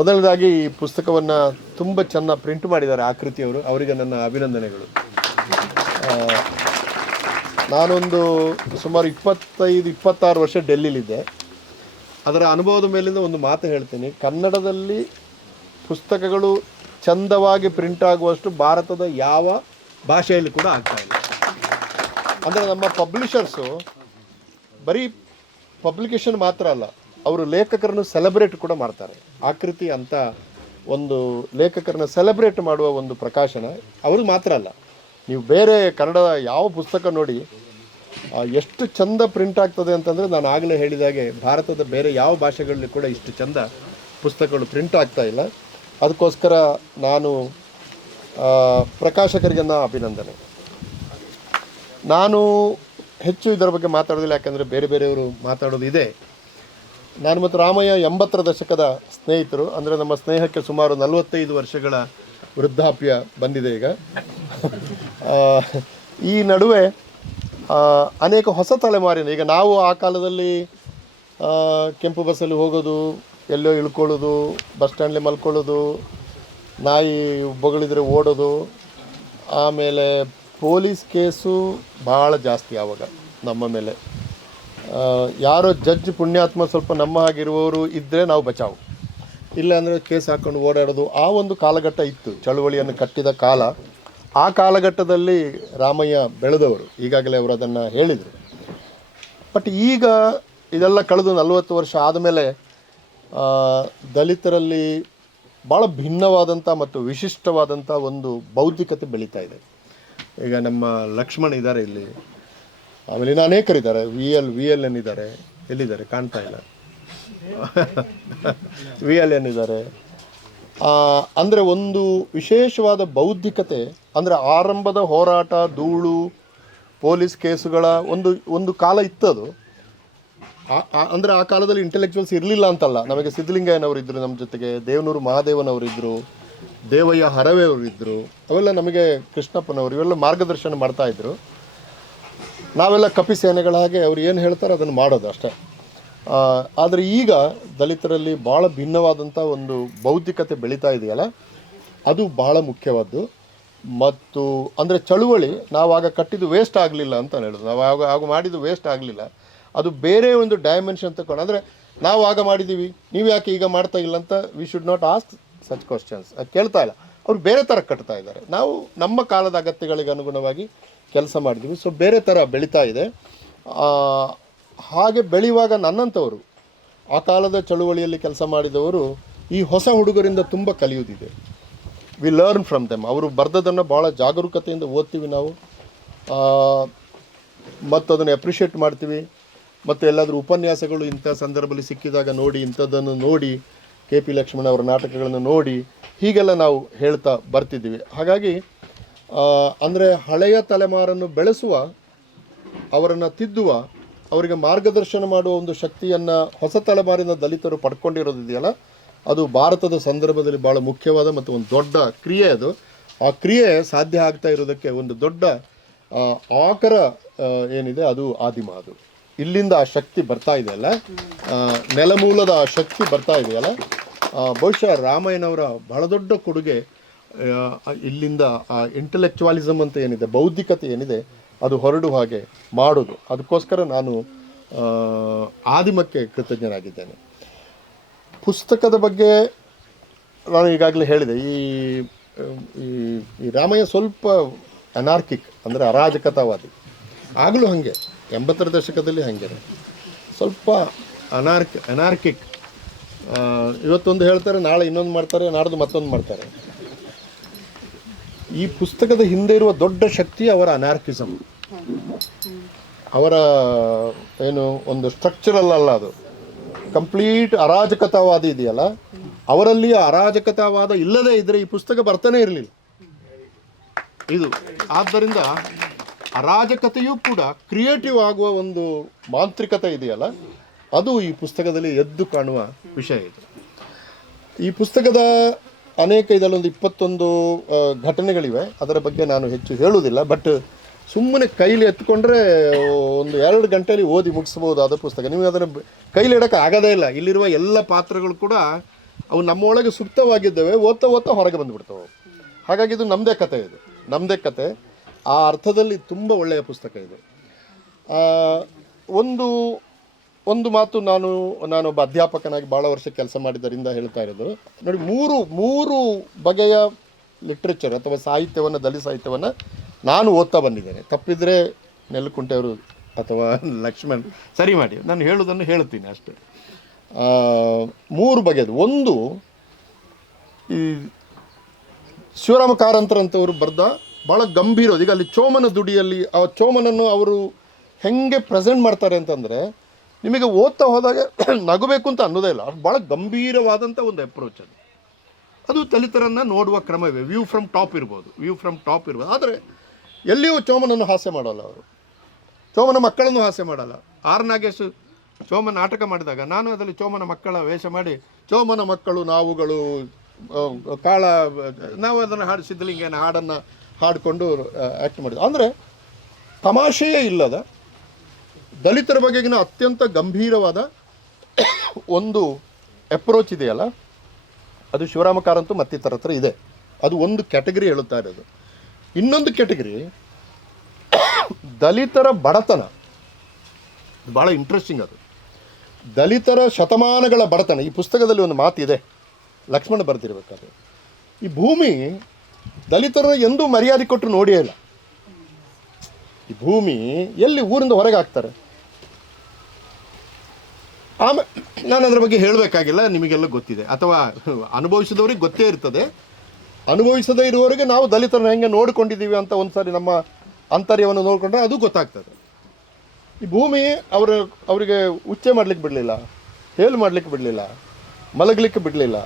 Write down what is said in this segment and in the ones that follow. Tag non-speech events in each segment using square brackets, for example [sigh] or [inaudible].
ಮೊದಲನೇದಾಗಿ ಈ ಪುಸ್ತಕವನ್ನು ತುಂಬ ಚೆನ್ನಾಗಿ ಪ್ರಿಂಟ್ ಮಾಡಿದ್ದಾರೆ ಆಕೃತಿಯವರು. ಅವರಿಗೆ ನನ್ನ ಅಭಿನಂದನೆಗಳು. ನಾನೊಂದು ಸುಮಾರು ಇಪ್ಪತ್ತೈದು, ಇಪ್ಪತ್ತಾರು ವರ್ಷ ಡೆಲ್ಲಿಲಿದ್ದೆ. ಅದರ ಅನುಭವದ ಮೇಲಿಂದ ಒಂದು ಮಾತು ಹೇಳ್ತೀನಿ. ಕನ್ನಡದಲ್ಲಿ ಪುಸ್ತಕಗಳು ಚಂದವಾಗಿ ಪ್ರಿಂಟ್ ಆಗುವಷ್ಟು ಭಾರತದ ಯಾವ ಭಾಷೆಯಲ್ಲಿ ಕೂಡ ಆಗ್ತಾ ಇಲ್ಲ. ಅಂದರೆ ನಮ್ಮ ಪಬ್ಲಿಷರ್ಸು ಬರೀ ಪಬ್ಲಿಕೇಶನ್ ಮಾತ್ರ ಅಲ್ಲ ಅವರು ಲೇಖಕರನ್ನು ಸೆಲೆಬ್ರೇಟ್ ಕೂಡ ಮಾಡ್ತಾರೆ. ಆಕೃತಿ ಅಂತ ಒಂದು ಲೇಖಕರನ್ನ ಸೆಲೆಬ್ರೇಟ್ ಮಾಡುವ ಒಂದು ಪ್ರಕಾಶನ ಅವ್ರಿಗೆ ಮಾತ್ರ ಅಲ್ಲ. ನೀವು ಬೇರೆ ಕನ್ನಡದ ಯಾವ ಪುಸ್ತಕ ನೋಡಿ ಎಷ್ಟು ಚಂದ ಪ್ರಿಂಟ್ ಆಗ್ತದೆ ಅಂತಂದರೆ ನಾನು ಆಗಲೇ ಹೇಳಿದಾಗೆ ಭಾರತದ ಬೇರೆ ಯಾವ ಭಾಷೆಗಳಲ್ಲಿ ಕೂಡ ಇಷ್ಟು ಚಂದ ಪುಸ್ತಕಗಳು ಪ್ರಿಂಟ್ ಆಗ್ತಾ ಇಲ್ಲ. ಅದಕ್ಕೋಸ್ಕರ ನಾನು ಪ್ರಕಾಶಕರಿಗೆ ನನ್ನ ಅಭಿನಂದನೆ. ನಾನು ಹೆಚ್ಚು ಇದರ ಬಗ್ಗೆ ಮಾತಾಡೋದಿಲ್ಲ, ಯಾಕಂದರೆ ಬೇರೆ ಬೇರೆಯವರು ಮಾತಾಡೋದು ಇದೆ. ನಾನು ಮತ್ತು ರಾಮಯ್ಯ ಎಂಬತ್ತರ ದಶಕದ ಸ್ನೇಹಿತರು, ಅಂದರೆ ನಮ್ಮ ಸ್ನೇಹಕ್ಕೆ ಸುಮಾರು ನಲವತ್ತೈದು ವರ್ಷಗಳ ವೃದ್ಧಾಪ್ಯ ಬಂದಿದೆ ಈಗ. ಈ ನಡುವೆ ಅನೇಕ ಹೊಸ ತಲೆಮಾರಿನ, ಈಗ ನಾವು ಆ ಕಾಲದಲ್ಲಿ ಕೆಂಪು ಬಸ್ಸಲ್ಲಿ ಹೋಗೋದು, ಎಲ್ಲೋ ಇಳ್ಕೊಳ್ಳೋದು, ಬಸ್ ಸ್ಟ್ಯಾಂಡಲ್ಲಿ ಮಲ್ಕೊಳ್ಳೋದು, ನಾಯಿ ಬೊಗಳಿದ್ರೆ ಓಡೋದು, ಆಮೇಲೆ ಪೊಲೀಸ್ ಕೇಸು ಭಾಳ ಜಾಸ್ತಿ ಆವಾಗ ನಮ್ಮ ಮೇಲೆ. ಯಾರೋ ಜಡ್ಜ್ ಪುಣ್ಯಾತ್ಮ ಸ್ವಲ್ಪ ನಮ್ಮ ಹಾಗಿರುವವರು ಇದ್ದರೆ ನಾವು ಬಚಾವು. ಇಲ್ಲ ಅಂದರೆ ಕೇಸ್ ಹಾಕ್ಕೊಂಡು ಓಡಾಡೋದು. ಆ ಒಂದು ಕಾಲಘಟ್ಟ ಇತ್ತು. ಚಳುವಳಿಯನ್ನು ಕಟ್ಟಿದ ಕಾಲ. ಆ ಕಾಲಘಟ್ಟದಲ್ಲಿ ರಾಮಯ್ಯ ಬೆಳೆದವರು. ಈಗಾಗಲೇ ಅವರು ಅದನ್ನು ಹೇಳಿದರು. ಬಟ್ ಈಗ ಇದೆಲ್ಲ ಕಳೆದು ನಲವತ್ತು ವರ್ಷ ಆದಮೇಲೆ ದಲಿತರಲ್ಲಿ ಭಾಳ ಭಿನ್ನವಾದಂಥ ಮತ್ತು ವಿಶಿಷ್ಟವಾದಂಥ ಒಂದು ಬೌದ್ಧಿಕತೆ ಬೆಳೀತಾ ಇದೆ. ಈಗ ನಮ್ಮ ಲಕ್ಷ್ಮಣ್ ಇದ್ದಾರೆ ಇಲ್ಲಿ. ಆಮೇಲೆ ಇನ್ನು ಅನೇಕರಿದ್ದಾರೆ V L V L N ಇದ್ದಾರೆ. ಎಲ್ಲಿದ್ದಾರೆ? ಕಾಣ್ತಾ ಇಲ್ಲ. ವಿ ಎಲ್ ಎನ್ ಇದ್ದಾರೆ. ಅಂದರೆ ಒಂದು ವಿಶೇಷವಾದ ಬೌದ್ಧಿಕತೆ, ಅಂದರೆ ಆರಂಭದ ಹೋರಾಟ, ಧೂಳು, ಪೊಲೀಸ್ ಕೇಸುಗಳ ಒಂದು ಒಂದು ಕಾಲ ಇತ್ತದು. ಅಂದರೆ ಆ- ಕಾಲದಲ್ಲಿ ಇಂಟೆಲೆಕ್ಚುವಲ್ಸ್ ಇರಲಿಲ್ಲ ಅಂತಲ್ಲ. ನಮಗೆ ಸಿದ್ಧಲಿಂಗಯ್ಯನವರು ಇದ್ದರು ನಮ್ಮ ಜೊತೆಗೆ ದೇವನೂರು ಮಹಾದೇವನವರು ಇದ್ದರು ದೇವಯ್ಯ ಹರವೆಯವರಿದ್ದರು ಅವೆಲ್ಲ ನಮಗೆ ಕೃಷ್ಣಪ್ಪನವರು ಇವೆಲ್ಲ ಮಾರ್ಗದರ್ಶನ ಮಾಡ್ತಾ ಇದ್ರು. ನಾವೆಲ್ಲ ಕಪಿ ಸೇನೆಗಳ ಹಾಗೆ ಅವ್ರು ಏನು ಹೇಳ್ತಾರೆ ಅದನ್ನು ಮಾಡೋದು ಅಷ್ಟೇ. ಆದರೆ ಈಗ ದಲಿತರಲ್ಲಿ ಭಾಳ ಭಿನ್ನವಾದಂಥ ಒಂದು ಬೌದ್ಧಿಕತೆ ಬೆಳೀತಾ ಇದೆಯಲ್ಲ, ಅದು ಭಾಳ ಮುಖ್ಯವಾದ್ದು. ಮತ್ತು ಅಂದರೆ ಚಳುವಳಿ ನಾವಾಗ ಕಟ್ಟಿದ್ದು ವೇಸ್ಟ್ ಆಗಲಿಲ್ಲ ಅಂತ ಹೇಳೋದು. ನಾವು ಆಗ ಆಗ ಮಾಡಿದ್ದು ವೇಸ್ಟ್ ಆಗಲಿಲ್ಲ. ಅದು ಬೇರೆ ಒಂದು ಡೈಮೆನ್ಷನ್ ತಗೊಂಡು ಅಂದರೆ ನಾವು ಆಗ ಮಾಡಿದ್ದೀವಿ, ನೀವು ಯಾಕೆ ಈಗ ಮಾಡ್ತಾ ಇಲ್ಲ ಅಂತ we should not ask such questions ಕೇಳ್ತಾ ಇಲ್ಲ. ಅವ್ರು ಬೇರೆ ಥರ ಕಟ್ತಾ ಇದ್ದಾರೆ. ನಾವು ನಮ್ಮ ಕಾಲದ ಅಗತ್ಯಗಳಿಗೆ ಅನುಗುಣವಾಗಿ ಕೆಲಸ ಮಾಡಿದ್ದೀವಿ ಸೊ ಬೇರೆ ಥರ ಬೆಳೀತಾ ಇದೆ. ಹಾಗೆ ಬೆಳೆಯುವಾಗ ನನ್ನಂಥವರು ಆ ಕಾಲದ ಚಳುವಳಿಯಲ್ಲಿ ಕೆಲಸ ಮಾಡಿದವರು ಈ ಹೊಸ ಹುಡುಗರಿಂದ ತುಂಬ ಕಲಿಯುವುದಿದೆ. ವಿ ಲರ್ನ್ ಫ್ರಮ್ ದೆಮ್ ಅವರು ಬರೆದದನ್ನು ಭಾಳ ಜಾಗರೂಕತೆಯಿಂದ ಓದ್ತೀವಿ ನಾವು. ಮತ್ತು ಅದನ್ನು ಅಪ್ರಿಷಿಯೇಟ್ ಮಾಡ್ತೀವಿ. ಮತ್ತು ಎಲ್ಲಾದರೂ ಉಪನ್ಯಾಸಗಳು ಇಂಥ ಸಂದರ್ಭದಲ್ಲಿ ಸಿಕ್ಕಿದಾಗ ನೋಡಿ, ಇಂಥದ್ದನ್ನು ನೋಡಿ, ಕೆ ಪಿ ಲಕ್ಷ್ಮಣ ಅವರ ನಾಟಕಗಳನ್ನು ನೋಡಿ, ಹೀಗೆಲ್ಲ ನಾವು ಹೇಳ್ತಾ ಬರ್ತಿದ್ದೀವಿ. ಹಾಗಾಗಿ ಅಂದರೆ ಹಳೆಯ ತಲೆಮಾರನ್ನು ಬೆಳೆಸುವ, ಅವರನ್ನು ತಿದ್ದುವ, ಅವರಿಗೆ ಮಾರ್ಗದರ್ಶನ ಮಾಡುವ ಒಂದು ಶಕ್ತಿಯನ್ನು ಹೊಸ ತಲೆಮಾರಿನ ದಲಿತರು ಪಡ್ಕೊಂಡಿರೋದಿದೆಯಲ್ಲ, ಅದು ಭಾರತದ ಸಂದರ್ಭದಲ್ಲಿ ಭಾಳ ಮುಖ್ಯವಾದ ಮತ್ತು ಒಂದು ದೊಡ್ಡ ಕ್ರಿಯೆ ಅದು. ಆ ಕ್ರಿಯೆ ಸಾಧ್ಯ ಆಗ್ತಾ ಇರೋದಕ್ಕೆ ಒಂದು ದೊಡ್ಡ ಆಕರ ಏನಿದೆ, ಅದು ಆದಿಮ ಅದು. ಇಲ್ಲಿಂದ ಆ ಶಕ್ತಿ ಬರ್ತಾ ಇದೆಯಲ್ಲ ನೆಲಮೂಲದ ಆ ಶಕ್ತಿ ಬರ್ತಾ ಇದೆಯಲ್ಲ ಬಹುಶಃ ರಾಮಯ್ಯನವರ ಬಹಳ ದೊಡ್ಡ ಕೊಡುಗೆ ಇಲ್ಲಿಂದ ಆ ಇಂಟಲೆಕ್ಚುವಲಿಸಮ್ ಅಂತ ಏನಿದೆ, ಬೌದ್ಧಿಕತೆ ಏನಿದೆ, ಅದು ಹೊರಡುವ ಹಾಗೆ ಮಾಡೋದು. ಅದಕ್ಕೋಸ್ಕರ ನಾನು ಆದಿಮಕ್ಕೆ ಕೃತಜ್ಞನಾಗಿದ್ದೇನೆ. ಪುಸ್ತಕದ ಬಗ್ಗೆ ನಾನು ಈಗಾಗಲೇ ಹೇಳಿದೆ, ಈ ಈ ರಾಮಯ್ಯ ಸ್ವಲ್ಪ ಅನಾರ್ಕಿಕ್ ಅಂದರೆ ಅರಾಜಕತಾವಾದಿ. ಆಗಲೂ ಹಾಗೆ, ಎಂಬತ್ತರ ದಶಕದಲ್ಲಿ ಹಾಗೆ. ಸ್ವಲ್ಪ ಅನಾರ್ಕ್ ಅನಾರ್ಕಿಕ್ ಇವತ್ತೊಂದು ಹೇಳ್ತಾರೆ, ನಾಳೆ ಇನ್ನೊಂದು ಮಾಡ್ತಾರೆ, ನಾಡ್ದು ಮತ್ತೊಂದು ಮಾಡ್ತಾರೆ. ಈ ಪುಸ್ತಕದ ಹಿಂದೆ ಇರುವ ದೊಡ್ಡ ಶಕ್ತಿ ಅವರ ಅನಾರ್ಕಿಸಮ್ ಅವರ, ಏನು, ಒಂದು ಸ್ಟ್ರಕ್ಚರಲ್ ಅಲ್ಲ ಅದು. ಕಂಪ್ಲೀಟ್ ಅರಾಜಕತಾವಾದ ಇದೆಯಲ್ಲ ಅವರಲ್ಲಿ ಅರಾಜಕತಾವಾದ ಇಲ್ಲದೇ ಇದ್ದರೆ ಈ ಪುಸ್ತಕ ಬರ್ತಾನೆ ಇರಲಿಲ್ಲ. ಇದು. ಆದ್ದರಿಂದ ಅರಾಜಕತೆಯೂ ಕೂಡ ಕ್ರಿಯೇಟಿವ್ ಆಗುವ ಒಂದು ಮಾಂತ್ರಿಕತೆ ಇದೆಯಲ್ಲ, ಅದು ಈ ಪುಸ್ತಕದಲ್ಲಿ ಎದ್ದು ಕಾಣುವ ವಿಷಯ ಇದು. ಈ ಪುಸ್ತಕದ ಅನೇಕ ಇದರಲ್ಲೊಂದು ಇಪ್ಪತ್ತೊಂದು ಘಟನೆಗಳಿವೆ. ಅದರ ಬಗ್ಗೆ ನಾನು ಹೆಚ್ಚು ಹೇಳುವುದಿಲ್ಲ. ಬಟ್ ಸುಮ್ಮನೆ ಕೈಲಿ ಎತ್ಕೊಂಡ್ರೆ ಒಂದು ಎರಡು ಗಂಟೆಯಲ್ಲಿ ಓದಿ ಮುಗಿಸ್ಬೋದಾದ ಪುಸ್ತಕ. ನಿಮಗೆ ಅದನ್ನು ಕೈಲಿ ಇಡೋಕೆ ಆಗೋದೇ ಇಲ್ಲ. ಇಲ್ಲಿರುವ ಎಲ್ಲ ಪಾತ್ರಗಳು ಕೂಡ ಅವು ನಮ್ಮೊಳಗೆ ಸುಪ್ತವಾಗಿದ್ದಾವೆ. ಓದ್ತಾ ಓದ್ತಾ ಹೊರಗೆ ಬಂದುಬಿಡ್ತವೆ. ಹಾಗಾಗಿ ಇದು ನಮ್ಮದೇ ಕತೆ ಇದು. ನಮ್ಮದೇ ಕತೆ. ಆ ಅರ್ಥದಲ್ಲಿ ತುಂಬ ಒಳ್ಳೆಯ ಪುಸ್ತಕ ಇದು. ಒಂದು ಒಂದು ಮಾತು ನಾನು ನಾನೊಬ್ಬ ಅಧ್ಯಾಪಕನಾಗಿ ಭಾಳ ವರ್ಷ ಕೆಲಸ ಮಾಡಿದ್ದರಿಂದ ಹೇಳ್ತಾ ಇರೋದು. ನೋಡಿ, ಮೂರು ಮೂರು ಬಗೆಯ ಲಿಟ್ರೇಚರ್ ಅಥವಾ ಸಾಹಿತ್ಯವನ್ನು, ದಲಿತ ಸಾಹಿತ್ಯವನ್ನು ನಾನು ಓದ್ತಾ ಬಂದಿದ್ದೇನೆ. ತಪ್ಪಿದರೆ ನೆಲಕುಂಟೆಯವರು ಅಥವಾ ಲಕ್ಷ್ಮಣ್, ಸರಿ ಮಾಡಿ. ನಾನು ಹೇಳೋದನ್ನು ಹೇಳ್ತೀನಿ ಅಷ್ಟೇ. ಮೂರು ಬಗೆಯದು. ಒಂದು, ಈ ಶಿವರಾಮ ಕಾರಂತರಂತವರು ಬರೆದ ಭಾಳ ಗಂಭೀರ ಈಗ ಅಲ್ಲಿ ಚೋಮನ ದುಡಿಯಲ್ಲಿ, ಆ ಚೋಮನನ್ನು ಅವರು ಹೆಂಗೆ ಪ್ರೆಸೆಂಟ್ ಮಾಡ್ತಾರೆ ಅಂತಂದರೆ ನಿಮಗೆ ಓದ್ತಾ ಹೋದಾಗ [clears throat] ನಗಬೇಕು ಅಂತ ಅನ್ನೋದೇ ಇಲ್ಲ. ಭಾಳ ಗಂಭೀರವಾದಂಥ ಒಂದು ಅಪ್ರೋಚ್ ಅದು. ಅದು ದಲಿತರನ್ನು ನೋಡುವ ಕ್ರಮವೇ. ವ್ಯೂ ಫ್ರಮ್ ಟಾಪ್ ಇರ್ಬೋದು. ವ್ಯೂ ಫ್ರಮ್ ಟಾಪ್ ಇರ್ಬೋದು. ಆದರೆ ಎಲ್ಲಿಯೂ ಚೋಮನನ್ನು ಹಾಸ್ಯ ಮಾಡೋಲ್ಲ ಅವರು. ಚೋಮನ ಮಕ್ಕಳನ್ನು ಹಾಸ್ಯ ಮಾಡಲ್ಲ. ಆರ್ ನಾಗೇಶ್ ಚೋಮನ ನಾಟಕ ಮಾಡಿದಾಗ ನಾನು ಅದರಲ್ಲಿ ಚೋಮನ ಮಕ್ಕಳ ವೇಷ ಮಾಡಿ, ಚೋಮನ ಮಕ್ಕಳು ನಾವುಗಳು ಕಾಳ, ನಾವು ಅದನ್ನು ಹಾಡು, ಸಿದ್ಧಲಿಂಗನ ಹಾಡನ್ನು ಹಾಡಿಕೊಂಡು ಆ್ಯಕ್ಟ್ ಮಾಡಿದ್ವಿ ಅಂದರೆ ತಮಾಷೆಯೇ ಇಲ್ಲದ ದಲಿತರ ಬಗೆಗಿನ ಅತ್ಯಂತ ಗಂಭೀರವಾದ ಒಂದು ಅಪ್ರೋಚ್ ಇದೆಯಲ್ಲ? ಅದು ಶಿವರಾಮ ಕಾರಂತು ಮತ್ತಿತರ ಹತ್ರ ಇದೆ. ಅದು ಒಂದು ಕ್ಯಾಟಗರಿ ಹೇಳುತ್ತಾ ಇರೋದು. ಇನ್ನೊಂದು ಕ್ಯಾಟಗರಿ ದಲಿತರ ಬಡತನ. ಭಾಳ ಇಂಟ್ರೆಸ್ಟಿಂಗ್ ಅದು. ದಲಿತರ ಶತಮಾನಗಳ ಬಡತನ. ಈ ಪುಸ್ತಕದಲ್ಲಿ ಒಂದು ಮಾತಿದೆ. ಲಕ್ಷ್ಮಣ ಬರೆದಿರ್ಬೇಕಾದ್ರೆ. ಈ ಭೂಮಿ ದಲಿತರ ಎಂದೂ ಮರ್ಯಾದೆ ಕೊಟ್ಟು ನೋಡಿಯೇ ಇಲ್ಲ. ಈ ಭೂಮಿ ಎಲ್ಲಿ ಊರಿಂದ ಹೊರಗೆ ಹಾಕ್ತಾರೆ? ಆಮೇಲೆ ನಾನು ಅದರ ಬಗ್ಗೆ ಹೇಳಬೇಕಾಗಿಲ್ಲ, ನಿಮಗೆಲ್ಲ ಗೊತ್ತಿದೆ. ಅಥವಾ ಅನುಭವಿಸಿದವ್ರಿಗೆ ಗೊತ್ತೇ ಇರ್ತದೆ. ಅನುಭವಿಸದೇ ಇರುವವರಿಗೆ ನಾವು ದಲಿತರನ್ನ ಹೆಂಗೆ ನೋಡಿಕೊಂಡಿದ್ದೀವಿ ಅಂತ ಒಂದು ಸಾರಿ ನಮ್ಮ ಅಂತರ್ಯವನ್ನು ನೋಡಿಕೊಂಡ್ರೆ ಅದು ಗೊತ್ತಾಗ್ತದೆ. ಈ ಭೂಮಿ ಅವರು, ಅವರಿಗೆ ಉಚ್ಚೆ ಮಾಡ್ಲಿಕ್ಕೆ ಬಿಡಲಿಲ್ಲ ಹೇಳ್ ಮಾಡಲಿಕ್ಕೆ ಬಿಡಲಿಲ್ಲ, ಮಲಗಲಿಕ್ಕೆ ಬಿಡಲಿಲ್ಲ.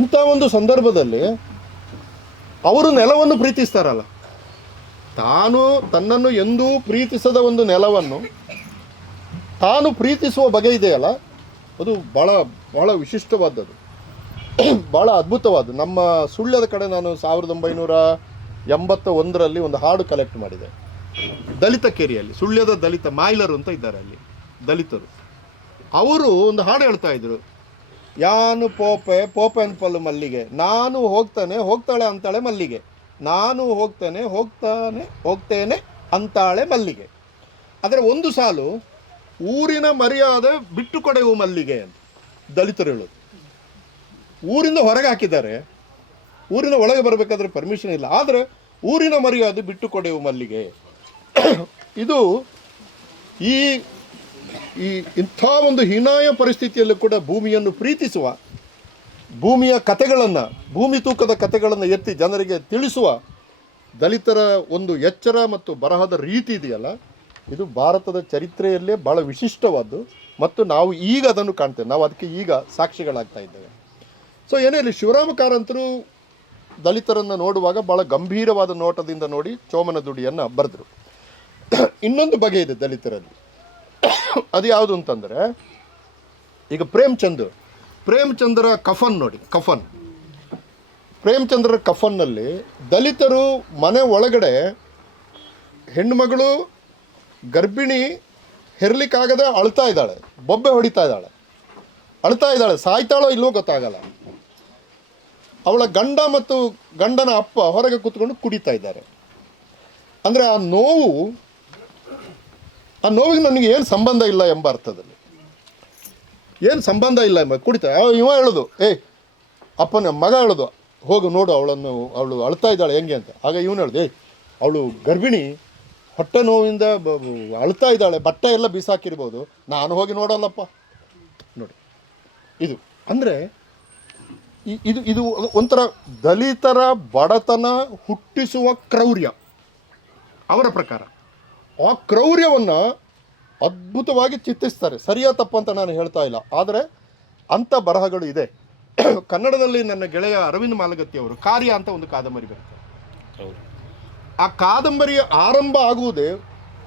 ಇಂಥ ಒಂದು ಸಂದರ್ಭದಲ್ಲಿ ಅವರು ನೆಲವನ್ನು ಪ್ರೀತಿಸ್ತಾರಲ್ಲ. ತಾನು ತನ್ನನ್ನು ಎಂದೂ ಪ್ರೀತಿಸದ ಒಂದು ನೆಲವನ್ನು ತಾನು ಪ್ರೀತಿಸುವ ಬಗೆ ಇದೆಯಲ್ಲ, ಅದು ಭಾಳ ಭಾಳ ವಿಶಿಷ್ಟವಾದದ್ದು. ಭಾಳ ಅದ್ಭುತವಾದ್ದು. ನಮ್ಮ ಸುಳ್ಯದ ಕಡೆ ನಾನು ಸಾವಿರದ ಒಂಬೈನೂರ ಎಂಬತ್ತ ಒಂದರಲ್ಲಿ ಒಂದು ಹಾಡು ಕಲೆಕ್ಟ್ ಮಾಡಿದೆ. ದಲಿತ ಕೇರಿಯಲ್ಲಿ ಸುಳ್ಯದ ದಲಿತ ಮಾಯ್ಲರು ಅಂತ ಇದ್ದಾರೆ ಅಲ್ಲಿ, ದಲಿತರು. ಅವರು ಒಂದು ಹಾಡು ಹೇಳ್ತಾ ಇದ್ರು. ಯಾನು ಪೋಪೆ ಪೋಪೆ ಅನ್ಪಲ್ಲು ಮಲ್ಲಿಗೆ, ನಾನು ಹೋಗ್ತಾನೆ, ಹೋಗ್ತಾಳೆ ಅಂತಾಳೆ ಮಲ್ಲಿಗೆ. ನಾನು ಹೋಗ್ತಾನೆ ಹೋಗ್ತಾನೆ, ಹೋಗ್ತೇನೆ ಅಂತಾಳೆ ಮಲ್ಲಿಗೆ. ಆದರೆ ಒಂದು ಸಾಲು ಊರಿನ ಮರ್ಯಾದೆ ಬಿಟ್ಟು ಕೊಡೆವು ಮಲ್ಲಿಗೆ ಅಂತ ದಲಿತರು ಹೇಳೋದು. ಊರಿಂದ ಹೊರಗೆ ಹಾಕಿದ್ದಾರೆ. ಊರಿನ ಒಳಗೆ ಬರಬೇಕಾದ್ರೆ ಪರ್ಮಿಷನ್ ಇಲ್ಲ. ಆದರೆ ಊರಿನ ಮರ್ಯಾದೆ ಬಿಟ್ಟು ಕೊಡೆವು ಮಲ್ಲಿಗೆ. ಇದು ಈ ಈ ಇಂಥ ಒಂದು ಹೀನಾಯ ಪರಿಸ್ಥಿತಿಯಲ್ಲೂ ಕೂಡ ಭೂಮಿಯನ್ನು ಪ್ರೀತಿಸುವ, ಭೂಮಿಯ ಕಥೆಗಳನ್ನು ಭೂಮಿ ತೂಕದ ಕಥೆಗಳನ್ನು ಎತ್ತಿ ಜನರಿಗೆ ತಿಳಿಸುವ ದಲಿತರ ಒಂದು ಎಚ್ಚರ ಮತ್ತು ಬರಹದ ರೀತಿ ಇದೆಯಲ್ಲ? ಇದು ಭಾರತದ ಚರಿತ್ರೆಯಲ್ಲೇ ಭಾಳ ವಿಶಿಷ್ಟವಾದ್ದು ಮತ್ತು ನಾವು ಈಗ ಅದನ್ನು ಕಾಣ್ತೇವೆ. ನಾವು ಅದಕ್ಕೆ ಈಗ ಸಾಕ್ಷಿಗಳಾಗ್ತಾ ಇದ್ದೇವೆ. ಸೊ ಏನೇ ಇಲ್ಲಿ ಶಿವರಾಮ ಕಾರಂತರು ದಲಿತರನ್ನು ನೋಡುವಾಗ ಭಾಳ ಗಂಭೀರವಾದ ನೋಟದಿಂದ ನೋಡಿ ಚೋಮನ ದುಡಿಯನ್ನು ಬರೆದರು. ಇನ್ನೊಂದು ಬಗೆ ಇದೆ ದಲಿತರಲ್ಲಿ. ಅದು ಯಾವುದು ಅಂತಂದರೆ, ಈಗ ಪ್ರೇಮ್ಚಂದ್ ಪ್ರೇಮ್ಚಂದ್ರ ಕಫನ್ ನೋಡಿ, ಕಫನ್. ಪ್ರೇಮ್ಚಂದ್ರ ಕಫನ್ನಲ್ಲಿ ದಲಿತರು ಮನೆ ಒಳಗಡೆ ಹೆಣ್ಣುಮಗಳು ಗರ್ಭಿಣಿ ಹೆರ್ಲಿಕ್ಕಾಗದೆ ಅಳ್ತಾ ಇದ್ದಾಳೆ, ಬೊಬ್ಬೆ ಹೊಡಿತಾ ಇದ್ದಾಳೆ. ಅಳ್ತಾ ಇದ್ದಾಳೆ, ಸಾಯ್ತಾಳೋ ಇಲ್ಲವೋ ಗೊತ್ತಾಗಲ್ಲ. ಅವಳ ಗಂಡ ಮತ್ತು ಗಂಡನ ಅಪ್ಪ ಹೊರಗೆ ಕೂತ್ಕೊಂಡು ಕುಡಿತಾ ಇದ್ದಾರೆ. ಅಂದರೆ ಆ ನೋವು, ಆ ನೋವಿಗೆ ನನಗೆ ಏನು ಸಂಬಂಧ ಇಲ್ಲ ಎಂಬ ಅರ್ಥದಲ್ಲಿ. ಏನು ಸಂಬಂಧ ಇಲ್ಲ ಎಂಬ ಕುಡಿತಾ ಇವ ಹೇಳೋದು ಏಯ್ ಅಪ್ಪನ ಮಗ ಹೇಳೋದು, ಹೋಗು ನೋಡು ಅವಳನ್ನು, ಅವಳು ಅಳ್ತಾ ಇದ್ದಾಳೆ, ಹೆಂಗೆ ಅಂತ. ಆಗ ಇವನು ಹೇಳ್ದು ಏಯ್ ಅವಳು ಗರ್ಭಿಣಿ ಹೊಟ್ಟೆ ನೋವಿಂದ ಅಳ್ತಾ ಇದ್ದಾಳೆ, ಬಟ್ಟೆ ಎಲ್ಲ ಬಿಸಾಕಿರ್ಬೋದು. ನಾನು ಹೋಗಿ ನೋಡೋಲ್ಲಪ್ಪ. ನೋಡಿ, ಇದು. ಅಂದರೆ ಇದು ಇದು ಒಂಥರ ದಲಿತರ ಬಡತನ ಹುಟ್ಟಿಸುವ ಕ್ರೌರ್ಯ. ಅವರ ಪ್ರಕಾರ. ಆ ಕ್ರೌರ್ಯವನ್ನು ಅದ್ಭುತವಾಗಿ ಚಿತ್ರಿಸ್ತಾರೆ. ಸರಿಯಾ ಅಂತ ನಾನು ಹೇಳ್ತಾ ಇಲ್ಲ. ಆದರೆ ಅಂಥ ಬರಹಗಳು ಇದೆ. [coughs] ಕನ್ನಡದಲ್ಲಿ ನನ್ನ ಗೆಳೆಯ ಅರವಿಂದ್ ಮಾಲಗತ್ತಿ ಅವರು, ಕಾರ್ಯ ಅಂತ ಒಂದು ಕಾದಂಬರಿ ಬರುತ್ತೆ. ಹೌದು. ಆ ಕಾದಂಬರಿಯ ಆರಂಭ ಆಗುವುದೇ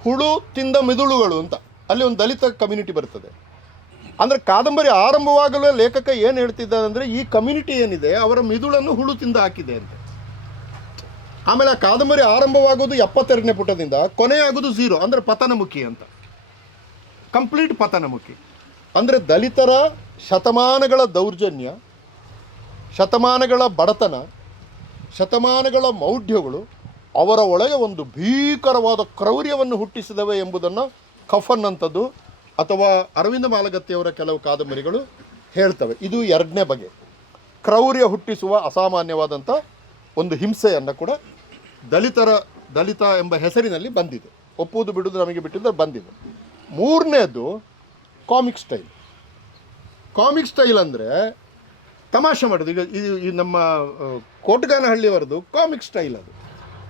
ಹುಳು ತಿಂದ ಮಿದುಳುಗಳು ಅಂತ. ಅಲ್ಲಿ ಒಂದು ದಲಿತ ಕಮ್ಯುನಿಟಿ ಬರ್ತದೆ. ಅಂದರೆ ಕಾದಂಬರಿ ಆರಂಭವಾಗಲು ಲೇಖಕ ಏನು ಹೇಳ್ತಿದ್ದಾರೆ ಅಂದರೆ ಈ ಕಮ್ಯುನಿಟಿ ಏನಿದೆ ಅವರ ಮಿದುಳನ್ನು ಹುಳು ತಿಂದ ಹಾಕಿದೆ ಅಂತ. ಆಮೇಲೆ ಆ ಕಾದಂಬರಿ ಆರಂಭವಾಗೋದು ಎಪ್ಪತ್ತೆರಡನೇ ಪುಟದಿಂದ ಕೊನೆಯಾಗೋದು ಝೀರೋ ಅಂದರೆ ಪತನಮುಖಿ ಅಂತ. ಕಂಪ್ಲೀಟ್ ಪತನಮುಖಿ. ಅಂದರೆ ದಲಿತರ ಶತಮಾನಗಳ ದೌರ್ಜನ್ಯ, ಶತಮಾನಗಳ ಬಡತನ, ಶತಮಾನಗಳ ಮೌಢ್ಯಗಳು ಅವರ ಒಳಗೆ ಒಂದು ಭೀಕರವಾದ ಕ್ರೌರ್ಯವನ್ನು ಹುಟ್ಟಿಸಿದವೆ ಎಂಬುದನ್ನು ಕಫನ್ ಅಂಥದ್ದು ಅಥವಾ ಅರವಿಂದ ಮಾಲಗತ್ತಿಯವರ ಕೆಲವು ಕಾದಂಬರಿಗಳು ಹೇಳ್ತವೆ. ಇದು ಎರಡನೇ ಬಗೆ. ಕ್ರೌರ್ಯ ಹುಟ್ಟಿಸುವ ಅಸಾಮಾನ್ಯವಾದಂಥ ಒಂದು ಹಿಂಸೆಯನ್ನು ಕೂಡ ದಲಿತರ, ದಲಿತ ಎಂಬ ಹೆಸರಿನಲ್ಲಿ ಬಂದಿದೆ. ಒಪ್ಪುವುದು ಬಿಡುವುದು ನಮಗೆ ಬಿಟ್ಟಿದ್ದರೆ ಬಂದಿದೆ. ಮೂರನೇದು ಕಾಮಿಕ್ ಸ್ಟೈಲ್. ಕಾಮಿಕ್ ಸ್ಟೈಲ್ ಅಂದರೆ ತಮಾಷೆ ಮಾಡೋದು. ಈಗ ಈ ನಮ್ಮ ಕೋಟಗಾನಹಳ್ಳಿಯವರದು ಕಾಮಿಕ್ ಸ್ಟೈಲ್ ಅದು.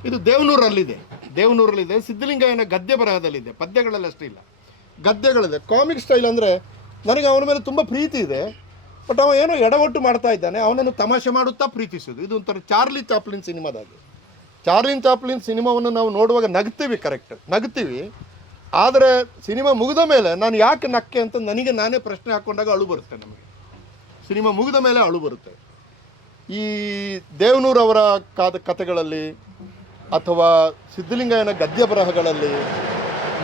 ಇದು ದೇವನೂರಲ್ಲಿದೆ. ದೇವನೂರಲ್ಲಿದೆ. ಸಿದ್ಧಲಿಂಗಯ್ಯನ ಗದ್ಯ ಬರಹದಲ್ಲಿದೆ. ಪದ್ಯಗಳಲ್ಲಿ ಅಷ್ಟೇ ಇಲ್ಲ. ಗದ್ಯಗಳಿದೆ. ಕಾಮಿಕ್ ಸ್ಟೈಲ್ ಅಂದರೆ ನನಗೆ ಅವನ ಮೇಲೆ ತುಂಬ ಪ್ರೀತಿ ಇದೆ. ಬಟ್ ಅವ ಏನೋ ಎಡವಟ್ಟು ಮಾಡ್ತಾ ಇದ್ದಾನೆ. ಅವನನ್ನು ತಮಾಷೆ ಮಾಡುತ್ತಾ ಪ್ರೀತಿಸೋದು ಇದು ಒಂಥರ ಚಾರ್ಲಿ ಚಾಪ್ಲಿನ್ ಸಿನಿಮಾದಾಗೆ. ಚಾರ್ಲಿನ್ ಚಾಪ್ಲಿನ್ ಸಿನಿಮಾವನ್ನು ನಾವು ನೋಡುವಾಗ ನಗ್ತೀವಿ ಕರೆಕ್ಟ್. ನಗ್ತೀವಿ. ಆದರೆ ಸಿನಿಮಾ ಮುಗಿದ ಮೇಲೆ ನಾನು ಯಾಕೆ ನಕ್ಕೆ ಅಂತ ನನಗೆ ನಾನೇ ಪ್ರಶ್ನೆ ಹಾಕ್ಕೊಂಡಾಗ ಅಳು ಬರುತ್ತೆ ನಮಗೆ. ಸಿನಿಮಾ ಮುಗಿದ ಮೇಲೆ ಅಳು ಬರುತ್ತೆ. ಈ ದೇವನೂರವರ ಕಾದ ಕಥೆಗಳಲ್ಲಿ ಅಥವಾ ಸಿದ್ಧಲಿಂಗಯ್ಯನ ಗದ್ಯ ಬರಹಗಳಲ್ಲಿ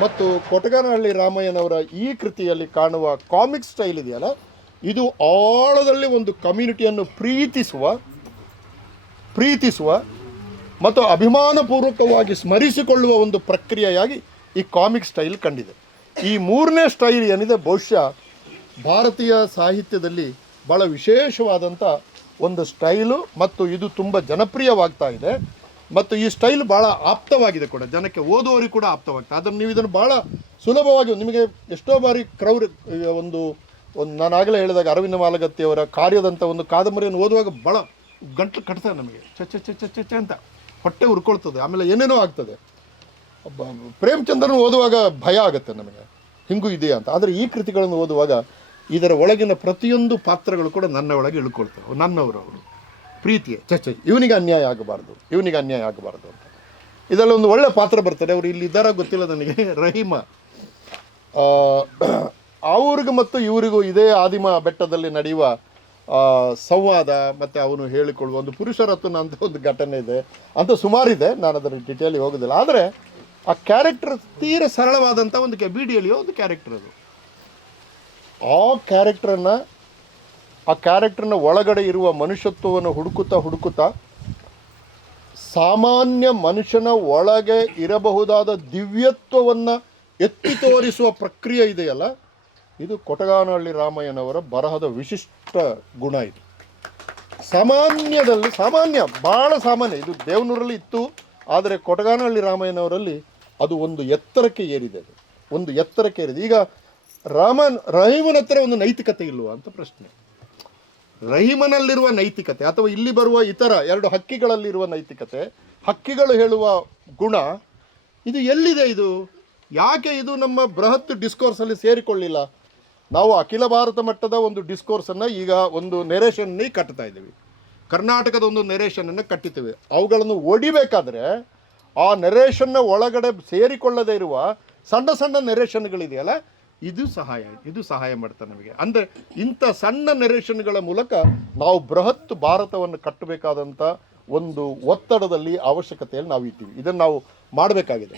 ಮತ್ತು ಕೊಟಗನಹಳ್ಳಿ ರಾಮಯ್ಯನವರ ಈ ಕೃತಿಯಲ್ಲಿ ಕಾಣುವ ಕಾಮಿಕ್ ಸ್ಟೈಲ್ ಇದೆಯಲ್ಲ, ಇದು ಆಳದಲ್ಲಿ ಒಂದು ಕಮ್ಯುನಿಟಿಯನ್ನು ಪ್ರೀತಿಸುವ ಪ್ರೀತಿಸುವ ಮತ್ತು ಅಭಿಮಾನಪೂರ್ವಕವಾಗಿ ಸ್ಮರಿಸಿಕೊಳ್ಳುವ ಒಂದು ಪ್ರಕ್ರಿಯೆಯಾಗಿ ಈ ಕಾಮಿಕ್ ಸ್ಟೈಲ್ ಕಂಡಿದೆ. ಈ ಮೂರನೇ ಸ್ಟೈಲ್ ಏನಿದೆ, ಬಹುಶಃ ಭಾರತೀಯ ಸಾಹಿತ್ಯದಲ್ಲಿ ಭಾಳ ವಿಶೇಷವಾದಂಥ ಒಂದು ಸ್ಟೈಲು ಮತ್ತು ಇದು ತುಂಬ ಜನಪ್ರಿಯವಾಗ್ತಾ ಇದೆ. ಮತ್ತು ಈ ಸ್ಟೈಲ್ ಭಾಳ ಆಪ್ತವಾಗಿದೆ ಕೂಡ. ಜನಕ್ಕೆ ಓದುವವರಿಗೆ ಕೂಡ ಆಪ್ತವಾಗ್ತದೆ ಅದನ್ನು ನೀವು ಇದನ್ನು ಭಾಳ ಸುಲಭವಾಗಿ ನಿಮಗೆ ಎಷ್ಟೋ ಬಾರಿ ಕ್ರೌರ್ ಒಂದು ಒಂದು ನಾನು ಆಗಲೇ ಹೇಳಿದಾಗ ಅರವಿಂದ ಮಾಲಗತ್ತಿಯವರ ಕಾರ್ಯದಂಥ ಒಂದು ಕಾದಂಬರಿಯನ್ನು ಓದುವಾಗ ಭಾಳ ಗಂಟಲು ಕಟ್ತದೆ ನಮಗೆ. ಚಚ್ಚ ಚಚ್ಚ ಚಚ್ಚ ಅಂತ ಹೊಟ್ಟೆ ಉರ್ಕೊಳ್ತದೆ. ಆಮೇಲೆ ಏನೇನೋ ಆಗ್ತದೆ. ಪ್ರೇಮಚಂದ್ರನ ಓದುವಾಗ ಭಯ ಆಗುತ್ತೆ ನಮಗೆ. ಹಿಂಗೂ ಇದೆಯಾ ಅಂತ. ಆದರೆ ಈ ಕೃತಿಗಳನ್ನು ಓದುವಾಗ ಇದರ ಒಳಗಿನ ಪ್ರತಿಯೊಂದು ಪಾತ್ರಗಳು ಕೂಡ ನನ್ನ ಒಳಗೆ ಇಳ್ಕೊಳ್ತವೆ. ನನ್ನವರು ಅವರು ಪ್ರೀತಿಯೇ. ಚರ್ಚೆ ಇವನಿಗೆ ಅನ್ಯಾಯ ಆಗಬಾರ್ದು. ಇವನಿಗೆ ಅನ್ಯಾಯ ಆಗಬಾರ್ದು ಅಂತ. ಇದರಲ್ಲಿ ಒಂದು ಒಳ್ಳೆ ಪಾತ್ರ ಬರ್ತದೆ. ಅವರು ಇಲ್ಲಿ ಇದ್ದಾರ ಗೊತ್ತಿಲ್ಲ ನನಗೆ. [laughs] ರಹೀಮ. [clears throat] ಅವ್ರಿಗೂ ಮತ್ತು ಇವರಿಗೂ ಇದೇ ಆದಿಮ ಬೆಟ್ಟದಲ್ಲಿ ನಡೆಯುವ ಸಂವಾದ ಮತ್ತು ಅವನು ಹೇಳಿಕೊಳ್ಳುವ ಒಂದು ಪುರುಷರತ್ನ ಅಂತ ಒಂದು ಘಟನೆ ಇದೆ. ಅಂತ ಸುಮಾರಿದೆ. ನಾನು ಅದರ ಡಿಟೇಲಿ ಹೋಗೋದಿಲ್ಲ. ಆದರೆ ಆ ಕ್ಯಾರೆಕ್ಟರ್ ತೀರ ಸರಳವಾದಂಥ ಒಂದು ಕೆ ಬಿ ಡಿಯಲ್ಲಿಯೋ ಒಂದು ಕ್ಯಾರೆಕ್ಟರ್ ಅದು. ಆ ಕ್ಯಾರೆಕ್ಟ್ರನ್ನು ಆ ಕ್ಯಾರೆಕ್ಟರ್ನ ಒಳಗಡೆ ಇರುವ ಮನುಷ್ಯತ್ವವನ್ನು ಹುಡುಕುತ್ತಾ ಹುಡುಕುತ್ತಾ ಸಾಮಾನ್ಯ ಮನುಷ್ಯನ ಒಳಗೆ ಇರಬಹುದಾದ ದಿವ್ಯತ್ವವನ್ನು ಎತ್ತಿ ತೋರಿಸುವ ಪ್ರಕ್ರಿಯೆ ಇದೆಯಲ್ಲ? ಇದು ಕೊಟಗಾನಹಳ್ಳಿ ರಾಮಯ್ಯನವರ ಬರಹದ ವಿಶಿಷ್ಟ ಗುಣ ಇದು. ಸಾಮಾನ್ಯದಲ್ಲಿ, ಸಾಮಾನ್ಯ ಭಾಳ ಸಾಮಾನ್ಯ, ಇದು ದೇವನೂರಲ್ಲಿ ಇತ್ತು, ಆದರೆ ಕೊಟಗಾನಹಳ್ಳಿ ರಾಮಯ್ಯನವರಲ್ಲಿ ಅದು ಒಂದು ಎತ್ತರಕ್ಕೆ ಏರಿದೆ ಅದು. ಒಂದು ಎತ್ತರಕ್ಕೆ ಏರಿದೆ. ಈಗ ರಾಮನ್, ರಹೀಮನ ಹತ್ರ ಒಂದು ನೈತಿಕತೆ ಇಲ್ವಾ ಅಂತ ಪ್ರಶ್ನೆ. ರಹೀಮನಲ್ಲಿರುವ ನೈತಿಕತೆ ಅಥವಾ ಇಲ್ಲಿ ಬರುವ ಇತರ ಎರಡು ಹಕ್ಕಿಗಳಲ್ಲಿರುವ ನೈತಿಕತೆ, ಹಕ್ಕಿಗಳು ಹೇಳುವ ಗುಣ, ಇದು ಎಲ್ಲಿದೆ ಇದು? ಯಾಕೆ ಇದು ನಮ್ಮ ಬೃಹತ್ ಡಿಸ್ಕೋರ್ಸಲ್ಲಿ ಸೇರಿಕೊಳ್ಳಿಲ್ಲ? ನಾವು ಅಖಿಲ ಭಾರತ ಮಟ್ಟದ ಒಂದು ಡಿಸ್ಕೋರ್ಸನ್ನು ಈಗ ಒಂದು ನೆರೇಷನ್ನೇ ಕಟ್ತಾ ಇದ್ದೀವಿ. ಕರ್ನಾಟಕದ ಒಂದು ನೆರೇಷನನ್ನು ಕಟ್ಟಿದ್ದೇವೆ. ಅವುಗಳನ್ನು ಒಡಿಬೇಕಾದ್ರೆ ಆ ನೆರೇಷನ್ನ ಒಳಗಡೆ ಸೇರಿಕೊಳ್ಳದೇ ಇರುವ ಸಣ್ಣ ಸಣ್ಣ ನೆರೇಷನ್ಗಳಿದೆಯಲ್ಲ ಇದು ಸಹಾಯ ಇದು ಸಹಾಯ ಮಾಡ್ತಾರೆ ನಮಗೆ. ಅಂದರೆ ಇಂಥ ಸಣ್ಣ ನೆರೇಷನ್ಗಳ ಮೂಲಕ ನಾವು ಬೃಹತ್ ಭಾರತವನ್ನು ಕಟ್ಟಬೇಕಾದಂಥ ಒಂದು ಒತ್ತಡದಲ್ಲಿ ಅವಶ್ಯಕತೆಯಲ್ಲಿ ನಾವು ಇದ್ದೀವಿ. ಇದನ್ನು ನಾವು ಮಾಡಬೇಕಾಗಿದೆ.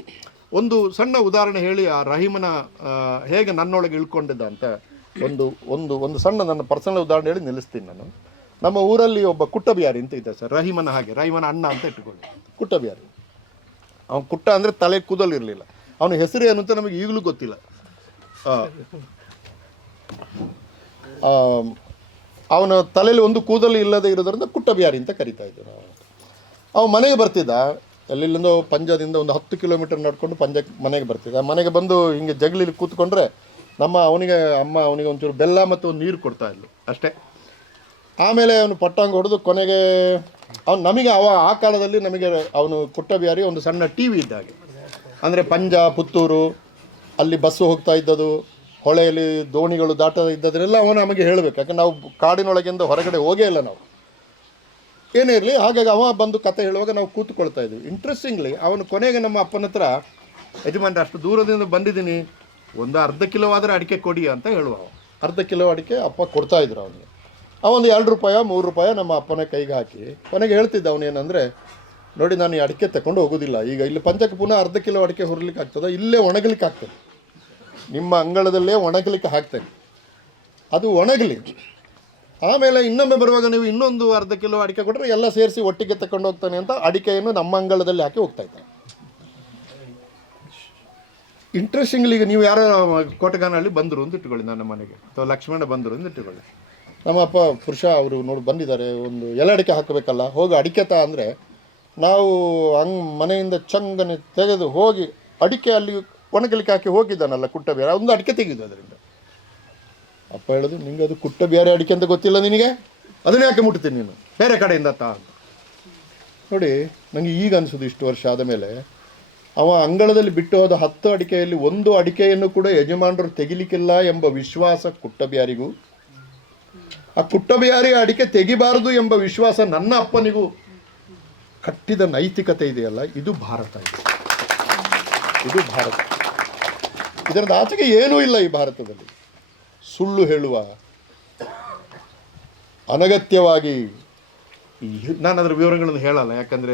ಒಂದು ಸಣ್ಣ ಉದಾಹರಣೆ ಹೇಳಿ, ಆ ರಹೀಮನ ಹೇಗೆ ನನ್ನೊಳಗೆ ಇಳ್ಕೊಂಡಿದ್ದ ಅಂತ ಒಂದು ಒಂದು ಒಂದು ಸಣ್ಣ ನನ್ನ ಪರ್ಸನಲ್ ಉದಾಹರಣೆ ಹೇಳಿ ನಿಲ್ಲಿಸ್ತೀನಿ ನಾನು. ನಮ್ಮ ಊರಲ್ಲಿ ಒಬ್ಬ ಕುಟ್ಟಬಿಹಾರಿ ಅಂತ ಇದ್ದ ಸರ್, ರಹಿಮನ ಹಾಗೆ, ರಹಿಮನ ಅಣ್ಣ ಅಂತ ಇಟ್ಕೊಳ್ಳಿ ಕುಟ್ಟಬಿಹಾರಿ. ಅವನು ಕುಟ್ಟ ಅಂದರೆ ತಲೆ ಕೂದಲು ಇರಲಿಲ್ಲ. ಅವನ ಹೆಸರು ಏನು ಅಂತ ನಮಗೆ ಈಗಲೂ ಗೊತ್ತಿಲ್ಲ. ಅವನ ತಲೆಯಲ್ಲಿ ಒಂದು ಕೂದಲು ಇಲ್ಲದೆ ಇರೋದ್ರಿಂದ ಕುಟ್ಟಬಿಹಾರಿ ಅಂತ ಕರಿತಾ ಇದ್ದರು ಅವನು ಅವ ಮನೆಗೆ ಬರ್ತಿದ್ದ. ಎಲ್ಲಿಂದ ಪಂಜದಿಂದ ಒಂದು ಹತ್ತು ಕಿಲೋಮೀಟರ್ ನಡ್ಕೊಂಡು ಪಂಜ ಮನೆಗೆ ಬರ್ತಿದ್ದ. ಮನೆಗೆ ಬಂದು ಹಿಂಗೆ ಜಗಲಿಲಿ ಕೂತ್ಕೊಂಡ್ರೆ ನಮ್ಮ ಅವನಿಗೆ, ಅಮ್ಮ ಅವನಿಗೆ ಒಂಚೂರು ಬೆಲ್ಲ ಮತ್ತು ಒಂದು ನೀರು ಕೊಡ್ತಾ ಇದ್ಲು ಅಷ್ಟೇ. ಆಮೇಲೆ ಅವನು ಪಟ್ಟಂಗೆ ಹೊಡೆದು ಕೊನೆಗೆ ಅವ್ನು ನಮಗೆ ಅವ ಆ ಕಾಲದಲ್ಲಿ ನಮಗೆ ಅವನು ಕುಟ್ಟಬಿಹಾರಿ ಒಂದು ಸಣ್ಣ ಟಿ ವಿ ಇದ್ದಾಗೆ ಅಂದರೆ ಪಂಜ, ಪುತ್ತೂರು ಅಲ್ಲಿ ಬಸ್ಸು ಹೋಗ್ತಾ ಇದ್ದದು, ಹೊಳೆಯಲ್ಲಿ ದೋಣಿಗಳು ದಾಟ ಇದ್ದದನ್ನೆಲ್ಲ ಅವನು ನಮಗೆ ಹೇಳಬೇಕು. ಯಾಕಂದ್ರೆ ನಾವು ಕಾಡಿನೊಳಗಿಂದ ಹೊರಗಡೆ ಹೋಗೇ ಇಲ್ಲ ನಾವು. ಏನೇ ಇರಲಿ, ಹಾಗಾಗಿ ಅವ ಬಂದು ಕತೆ ಹೇಳುವಾಗ ನಾವು ಕೂತ್ಕೊಳ್ತಾ ಇದ್ವಿ. ಇಂಟ್ರೆಸ್ಟಿಂಗ್ಲಿ ಅವನು ಕೊನೆಗೆ ನಮ್ಮ ಅಪ್ಪನ ಹತ್ರ, ಯಜಮಾನ್ರೆ, ಅಷ್ಟು ದೂರದಿಂದ ಬಂದಿದ್ದೀನಿ, ಒಂದು ಅರ್ಧ ಕಿಲೋ ಆದರೆ ಅಡಿಕೆ ಕೊಡಿ ಅಂತ ಹೇಳುವ ಅರ್ಧ ಕಿಲೋ ಅಡಿಕೆ ಅಪ್ಪ ಕೊಡ್ತಾ ಇದ್ರು ಅವನಿಗೆ. ಅವನು ಎರಡು ರೂಪಾಯಿ, ಮೂರು ರೂಪಾಯಿ ನಮ್ಮ ಅಪ್ಪನ ಕೈಗೆ ಹಾಕಿ, ಕೊನೆಗೆ ಹೇಳ್ತಿದ್ದ ಅವನೇನಂದರೆ ನೋಡಿ, ನಾನು ಈ ಅಡಿಕೆ ತಗೊಂಡು ಹೋಗೋದಿಲ್ಲ. ಈಗ ಇಲ್ಲಿ ಪಂಚಕ್ಕೆ ಪುನಃ ಅರ್ಧ ಕಿಲೋ ಅಡಿಕೆ ಹುರ್ಲಿಕ್ಕೆ ಆಗ್ತದೆ ಇಲ್ಲೇ ಒಣಗಲಿಕ್ಕೆ ಆಗ್ತದೆ ನಿಮ್ಮ ಅಂಗಳದಲ್ಲೇ ಒಣಗಲಿಕ್ಕೆ ಹಾಕ್ತೇನೆ. ಅದು ಒಣಗಲಿ. ಆಮೇಲೆ ಇನ್ನೊಮ್ಮೆ ಬರುವಾಗ ನೀವು ಇನ್ನೊಂದು ಅರ್ಧ ಕಿಲೋ ಅಡಿಕೆ ಕೊಟ್ಟರೆ ಎಲ್ಲ ಸೇರಿಸಿ ಒಟ್ಟಿಗೆ ತಗೊಂಡು ಹೋಗ್ತಾನೆ ಅಂತ ಅಡಿಕೆಯನ್ನು ನಮ್ಮ ಅಂಗಳದಲ್ಲಿ ಹಾಕಿ ಹೋಗ್ತಾ ಇದ್ದಾರೆ. ಇಂಟ್ರೆಸ್ಟಿಂಗ್ಲಿ ಈಗ ನೀವು ಯಾರೋ ಕೋಟಗಾನಲ್ಲಿ ಬಂದರು ಅಂತ ಇಟ್ಕೊಳ್ಳಿ ನನ್ನ ಮನೆಗೆ. ಅಥವಾ ಲಕ್ಷ್ಮಣ ಬಂದರು ಅಂತ ಇಟ್ಕೊಳ್ಳಿ ನಮ್ಮ ಅಪ್ಪ ಪುರುಷ ಅವರು ನೋಡಿ ಬಂದಿದ್ದಾರೆ, ಒಂದು ಎಲೆ ಅಡಿಕೆ ಹಾಕಬೇಕಲ್ಲ, ಹೋಗಿ ಅಡಿಕೆ ತಾ ಅಂದರೆ ನಾವು ಹಂಗೆ ಮನೆಯಿಂದ ಚಂಗನೆ ತೆಗೆದು ಹೋಗಿ ಅಡಿಕೆ ಅಲ್ಲಿ ಒಣಗಲಿಕ್ಕೆ ಹಾಕಿ ಹೋಗಿದ್ದಾನಲ್ಲ ಕುಟ್ಟ ಬೇರೆ, ಒಂದು ಅಡಿಕೆ ತೆಗೆದು ಅದರಿಂದ. ಅಪ್ಪ ಹೇಳೋದು ನಿಂಗೆ ಅದು ಕುಟ್ಟ ಬೇರೆ ಅಡಿಕೆ ಅಂತ ಗೊತ್ತಿಲ್ಲ ನಿನಗೆ? ಅದನ್ನೇ ಯಾಕೆ ಮುಟ್ತೀನಿ ನೀನು? ಬೇರೆ ಕಡೆಯಿಂದ ತಾ ಅಂತ. ನೋಡಿ ನನಗೆ ಈಗ ಅನಿಸೋದು ಇಷ್ಟು ವರ್ಷ ಆದಮೇಲೆ, ಅವ ಅಂಗಳದಲ್ಲಿ ಬಿಟ್ಟು ಹೋದ ಹತ್ತು ಅಡಿಕೆಯಲ್ಲಿ ಒಂದು ಅಡಿಕೆಯನ್ನು ಕೂಡ ಯಜಮಾನರು ತೆಗಿಲಿಕ್ಕಿಲ್ಲ ಎಂಬ ವಿಶ್ವಾಸ ಕುಟ್ಟಬ್ಯಾರಿಗೂ ಆ ಕುಟ್ಟಬಿಯಾರಿ ಅಡಿಕೆ ತೆಗಿಬಾರದು ಎಂಬ ವಿಶ್ವಾಸ ನನ್ನ ಅಪ್ಪನಿಗೂ ಕಟ್ಟಿದ ನೈತಿಕತೆ ಇದೆಯಲ್ಲ, ಇದು ಭಾರತ ಇದು ಭಾರತ. ಇದರಿಂದ ಆಚೆಗೆ ಏನೂ ಇಲ್ಲ ಈ ಭಾರತದಲ್ಲಿ. ಸುಳ್ಳು ಹೇಳುವ, ಅನಗತ್ಯವಾಗಿ ನಾನು ಅದರ ವಿವರಗಳನ್ನು ಹೇಳಲ್ಲ, ಯಾಕಂದರೆ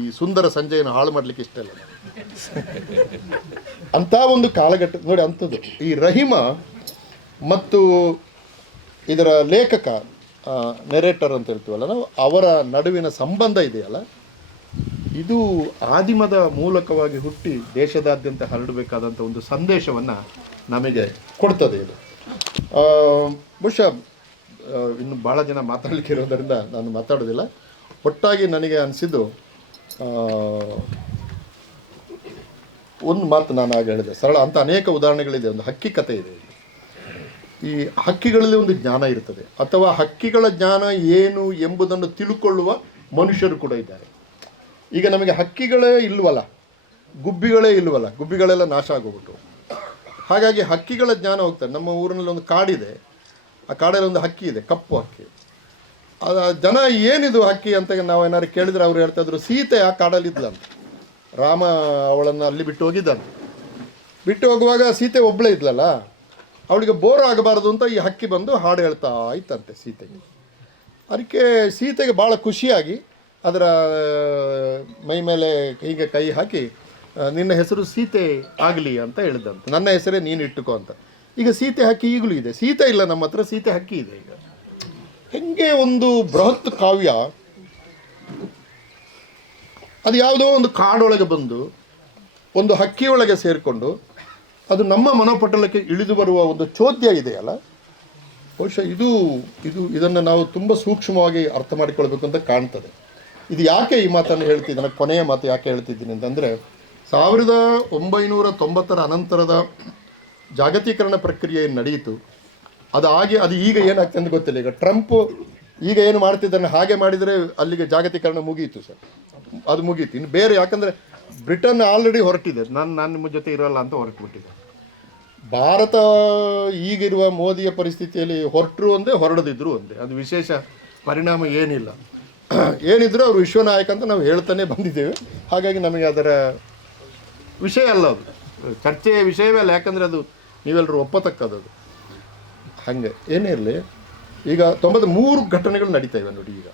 ಈ ಸುಂದರ ಸಂಜೆಯನ್ನು ಹಾಳು ಮಾಡಲಿಕ್ಕೆ ಇಷ್ಟ ಇಲ್ಲ. ಅಂಥ ಒಂದು ಕಾಲಘಟ್ಟ ನೋಡಿ ಅಂಥದ್ದು. ಈ ರಹಿಮ ಮತ್ತು ಇದರ ಲೇಖಕ ನೆರೇಟರ್ ಅಂತ ಹೇಳ್ತೀವಲ್ಲ ನಾವು, ಅವರ ನಡುವಿನ ಸಂಬಂಧ ಇದೆಯಲ್ಲ ಇದು ಆದಿಮದ ಮೂಲಕವಾಗಿ ಹುಟ್ಟಿ ದೇಶದಾದ್ಯಂತ ಹರಡಬೇಕಾದಂಥ ಒಂದು ಸಂದೇಶವನ್ನು ನಮಗೆ ಕೊಡ್ತದೆ ಇದು. ಬಹುಶಃ ಇನ್ನು ಭಾಳ ಜನ ಮಾತಾಡಲಿಕ್ಕೆ ಇರೋದರಿಂದ ನಾನು ಮಾತಾಡೋದಿಲ್ಲ ಒಟ್ಟಾಗಿ ನನಗೆ ಅನಿಸಿದ್ದು ಒಂದು ಮಾತು ನಾನು ಆಗ ಹೇಳಿದೆ. ಸರಳ, ಅಂತ ಅನೇಕ ಉದಾಹರಣೆಗಳಿದೆ. ಒಂದು ಹಕ್ಕಿ ಕಥೆ ಇದೆ ಈ ಹಕ್ಕಿಗಳಲ್ಲಿ ಒಂದು ಜ್ಞಾನ ಇರ್ತದೆ. ಅಥವಾ ಹಕ್ಕಿಗಳ ಜ್ಞಾನ ಏನು ಎಂಬುದನ್ನು ತಿಳ್ಕೊಳ್ಳುವ ಮನುಷ್ಯರು ಕೂಡ ಇದ್ದಾರೆ. ಈಗ ನಮಗೆ ಹಕ್ಕಿಗಳೇ ಇಲ್ವಲ್ಲ, ಗುಬ್ಬಿಗಳೇ ಇಲ್ವಲ್ಲ, ಗುಬ್ಬಿಗಳೆಲ್ಲ ನಾಶ ಆಗೋಗ್ಬಿಟ್ಟು. ಹಾಗಾಗಿ ಹಕ್ಕಿಗಳ ಜ್ಞಾನ ಹೋಗ್ತಾರೆ ನಮ್ಮ ಊರಿನಲ್ಲಿ ಒಂದು ಕಾಡಿದೆ. ಆ ಕಾಡಲ್ಲಿ ಒಂದು ಹಕ್ಕಿ ಇದೆ, ಕಪ್ಪು ಹಕ್ಕಿ. ಅದು ಜನ ಏನಿದು ಹಕ್ಕಿ ಅಂತ ನಾವು ಏನಾದ್ರು ಕೇಳಿದ್ರೆ ಅವ್ರು ಹೇಳ್ತಾ ಇದ್ರು, ಸೀತೆ ಆ ಕಾಡಲ್ಲಿ ಇದ್ಲಂತ. ರಾಮ ಅವಳನ್ನು ಅಲ್ಲಿ ಬಿಟ್ಟು ಹೋಗಿದ್ದಂತೆ ಬಿಟ್ಟು ಹೋಗುವಾಗ ಸೀತೆ ಒಬ್ಬಳೇ ಇದ್ಲಲ್ಲ, ಅವಳಿಗೆ ಬೋರ್ ಆಗಬಾರದು ಅಂತ ಈ ಹಕ್ಕಿ ಬಂದು ಹಾಡು ಹೇಳ್ತಾ ಇತ್ತಂತೆ ಸೀತೆಗೆ. ಅದಕ್ಕೆ ಸೀತೆಗೆ ಭಾಳ ಖುಷಿಯಾಗಿ ಅದರ ಮೈ ಮೇಲೆ ಕೈಗೆ ಕೈ ಹಾಕಿ ನಿನ್ನ ಹೆಸರು ಸೀತೆ ಆಗಲಿ ಅಂತ ಹೇಳಿದಂತೆ. ನನ್ನ ಹೆಸರೇ ನೀನು ಇಟ್ಟುಕೋ ಅಂತ. ಈಗ ಸೀತೆ ಹಕ್ಕಿ ಈಗಲೂ ಇದೆ. ಸೀತೆ ಇಲ್ಲ, ನಮ್ಮ ಹತ್ರ ಸೀತೆ ಹಕ್ಕಿ ಇದೆ ಈಗ. ಹೆಂಗೆ ಒಂದು ಬೃಹತ್ ಕಾವ್ಯ, ಅದು ಯಾವುದೋ ಒಂದು ಕಾಡೊಳಗೆ ಬಂದು, ಒಂದು ಹಕ್ಕಿಯೊಳಗೆ ಸೇರಿಕೊಂಡು, ಅದು ನಮ್ಮ ಮನೋಪಟಲಕ್ಕೆ ಇಳಿದು ಬರುವ ಒಂದು ಚೋದ್ಯ ಇದೆಯಲ್ಲ, ಬಹುಶಃ ಇದು ಇದು, ಇದನ್ನು ನಾವು ತುಂಬ ಸೂಕ್ಷ್ಮವಾಗಿ ಅರ್ಥ ಮಾಡಿಕೊಳ್ಬೇಕು ಅಂತ ಕಾಣ್ತದೆ. ಇದು ಯಾಕೆ ಈ ಮಾತನ್ನು ಹೇಳ್ತಿದ್ದೀನಿ ಕೊನೆಯ ಮಾತು ಯಾಕೆ ಹೇಳ್ತಿದ್ದೀನಿ ಅಂತಂದರೆ, ಸಾವಿರದ ಒಂಬೈನೂರ ತೊಂಬತ್ತರ ಅನಂತರದ ಜಾಗತೀಕರಣ ಪ್ರಕ್ರಿಯೆ ನಡೆಯಿತು ನಡೆಯಿತು ಅದಾಗಿ ಅದು ಈಗ ಏನಾಗ್ತದೆ ಅಂತ ಗೊತ್ತಿಲ್ಲ. ಈಗ ಟ್ರಂಪ್ ಈಗ ಏನು ಮಾಡ್ತಿದ್ದಾನೆ, ಹಾಗೆ ಮಾಡಿದರೆ ಅಲ್ಲಿಗೆ ಜಾಗತೀಕರಣ ಮುಗಿಯಿತು ಸರ್. ಅದು ಮುಗೀತು. ಇನ್ನು ಬೇರೆ ಯಾಕಂದರೆ, ಬ್ರಿಟನ್ ಆಲ್ರೆಡಿ ಹೊರಟಿದೆ. ನಾನು ನಾನು ನಿಮ್ಮ ಜೊತೆ ಇರೋಲ್ಲ ಅಂತ ಹೊರಟುಬಿಟ್ಟಿದೆ. ಭಾರತ ಈಗಿರುವ ಮೋದಿಯ ಪರಿಸ್ಥಿತಿಯಲ್ಲಿ ಹೊರಟರು ಒಂದೇ, ಹೊರಡದಿದ್ರು ಒಂದೇ. ಅದು ವಿಶೇಷ ಪರಿಣಾಮ ಏನಿಲ್ಲ. [clears throat] ಏನಿದ್ರು ಅವರು ವಿಶ್ವನಾಯಕ ಅಂತ ನಾವು ಹೇಳ್ತಾನೆ ಬಂದಿದ್ದೇವೆ. ಹಾಗಾಗಿ ನಮಗೆ ಅದರ ವಿಷಯ ಅಲ್ಲ ಅದು. ಚರ್ಚೆಯ ವಿಷಯವೇ ಅಲ್ಲ, ಯಾಕಂದರೆ ಅದು ನೀವೆಲ್ಲರೂ ಒಪ್ಪತಕ್ಕದ್ದು ಹಾಗೆ, ಏನೇ ಇರಲಿ, ಈಗ ತೊಂಬತ್ತು ಮೂರು ಘಟನೆಗಳು ನಡೀತಾ ಇವೆ ನೋಡಿ ಈಗ.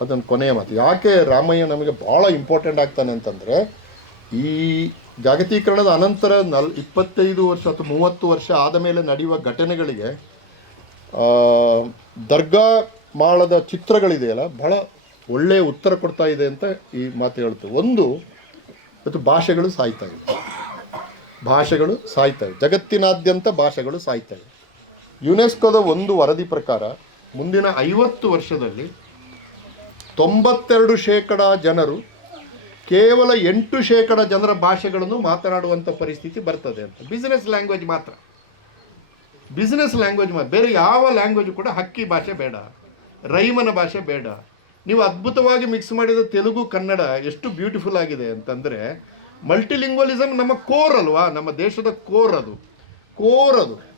ಅದೊಂದು ಕೊನೆಯ ಮಾತು. ಯಾಕೆ ರಾಮಯ್ಯ ನಮಗೆ ಭಾಳ ಇಂಪಾರ್ಟೆಂಟ್ ಆಗ್ತಾನೆ ಅಂತಂದರೆ, ಈ ಜಾಗತೀಕರಣದ ಅನಂತರ ನಲ್ ಇಪ್ಪತ್ತೈದು ವರ್ಷ ಅಥವಾ ಮೂವತ್ತು ವರ್ಷ ಆದ ಮೇಲೆ ನಡೆಯುವ ಘಟನೆಗಳಿಗೆ ದರ್ಗಾ ಮಾಳದ ಚಿತ್ರಗಳಿದೆಯಲ್ಲ, ಬಹಳ ಒಳ್ಳೆಯ ಉತ್ತರ ಕೊಡ್ತಾ ಇದೆ ಅಂತ ಈ ಮಾತು ಹೇಳ್ತು ಒಂದು, ಇವತ್ತು ಭಾಷೆಗಳು ಸಾಯ್ತಾ ಇವೆ ಭಾಷೆಗಳು ಸಾಯ್ತಾ ಇವೆ ಜಗತ್ತಿನಾದ್ಯಂತ ಭಾಷೆಗಳು ಸಾಯ್ತಾ ಇವೆ ಯುನೆಸ್ಕೋದ ಒಂದು ವರದಿ ಪ್ರಕಾರ ಮುಂದಿನ ಐವತ್ತು ವರ್ಷದಲ್ಲಿ ತೊಂಬತ್ತೆರಡು ಶೇಕಡ ಜನರು ಕೇವಲ ಎಂಟು ಶೇಕಡ ಜನರ ಭಾಷೆಗಳನ್ನು ಮಾತನಾಡುವಂಥ ಪರಿಸ್ಥಿತಿ ಬರ್ತದೆ ಅಂತ. ಬಿಸ್ನೆಸ್ ಲ್ಯಾಂಗ್ವೇಜ್ ಮಾತ್ರ. ಬಿಸ್ನೆಸ್ ಲ್ಯಾಂಗ್ವೇಜ್ ಮಾತ್ರ. ಬೇರೆ ಯಾವ ಲ್ಯಾಂಗ್ವೇಜ್ ಕೂಡ ಹಕ್ಕಿ ಭಾಷೆ ಬೇಡ. ರೈಮನ ಭಾಷೆ ಬೇಡ. ನೀವು ಅದ್ಭುತವಾಗಿ ಮಿಕ್ಸ್ ಮಾಡಿದ ತೆಲುಗು, ಕನ್ನಡ ಎಷ್ಟು ಬ್ಯೂಟಿಫುಲ್ ಆಗಿದೆ ಅಂತಂದರೆ ಮಲ್ಟಿಲಿಂಗ್ವಲಿಸಮ್ ನಮ್ಮ ಕೋರ್ ಅಲ್ವಾ? ನಮ್ಮ ದೇಶದ ಕೋರ್ ಅದು. ಕೋರ್ ಅದು.